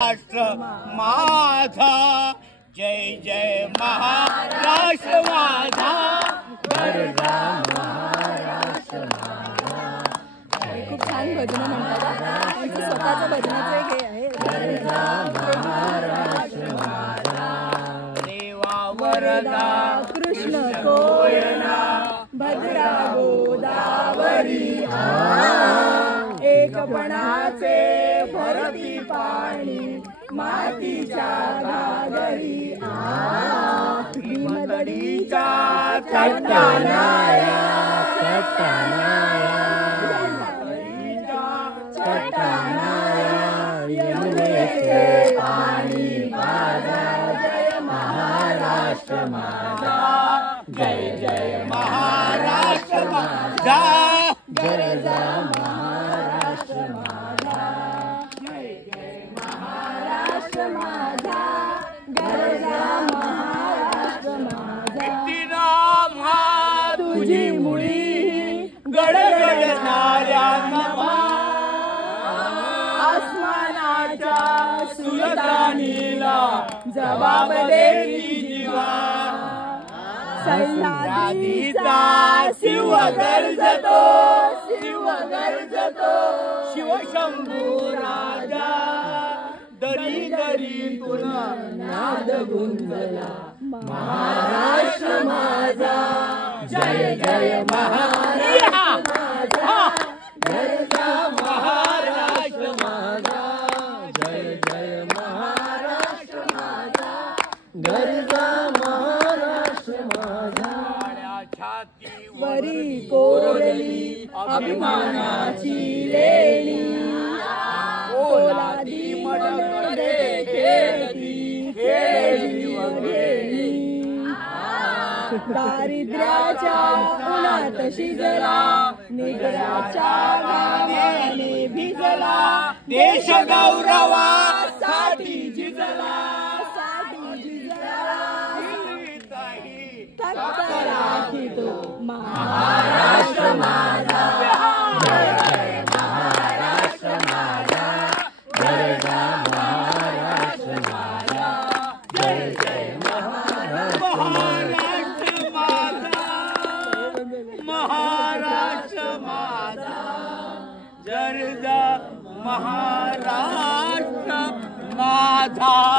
राष्ट्र माझा, जय जय महाराष्ट्र माझा, गरजा महाराष्ट्र माझा. खूप छान भजन म्हणतात. त्यांचं स्वतःचं भजनाचं एक हे आहे. गरजा महाराष्ट्र माझा, देवा वरदा कृष्ण कोयना भद्रा गोदावरी एकपणाचे भरती पाणी मातीच्या घागरी भीमदडीच्या चट्टानाया यमुनेचे पाणी माझा, जय महाराष्ट्र माझा, जय जय महाराष्ट्र माझा, गरजा महाराष्ट्र माझा, जय जय महाराष्ट्र माझा, गरजा महाराष्ट्र माझा. तुझी मुळी गडगडणाऱ्या नमा, आसमानाच्या सुलतानीला जबाब देती जीवा. सह्याद्रीचा शिव गर्जतो, शिव गर्जतो, शिवशंभू राजा, दरी दरीतून नाद गुंजला महाराष्ट्र माझा, जय जय महाराष्ट्र माझा, गरजा महाराष्ट्र माझा, जय जय महाराष्ट्र माझा, गरजा महाराष्ट्र माझा. वरी कोरली अभिमानाची लेणी, ओलादी मडमध्ये खेळती खेळली वगेली. दारिद्र्याच्या उन्हात शिजला, निकराच्या गावाने भिजला, देश गौरवासाठी झिजला, राखितो महाराष्ट्र माझा, जय जय महाराष्ट्र माझा, गरजा महाराष्ट्र माझा, जय जय महाराष्ट्र माझा, महाराष्ट्र माझा, गरजा महाराष्ट्र माझा.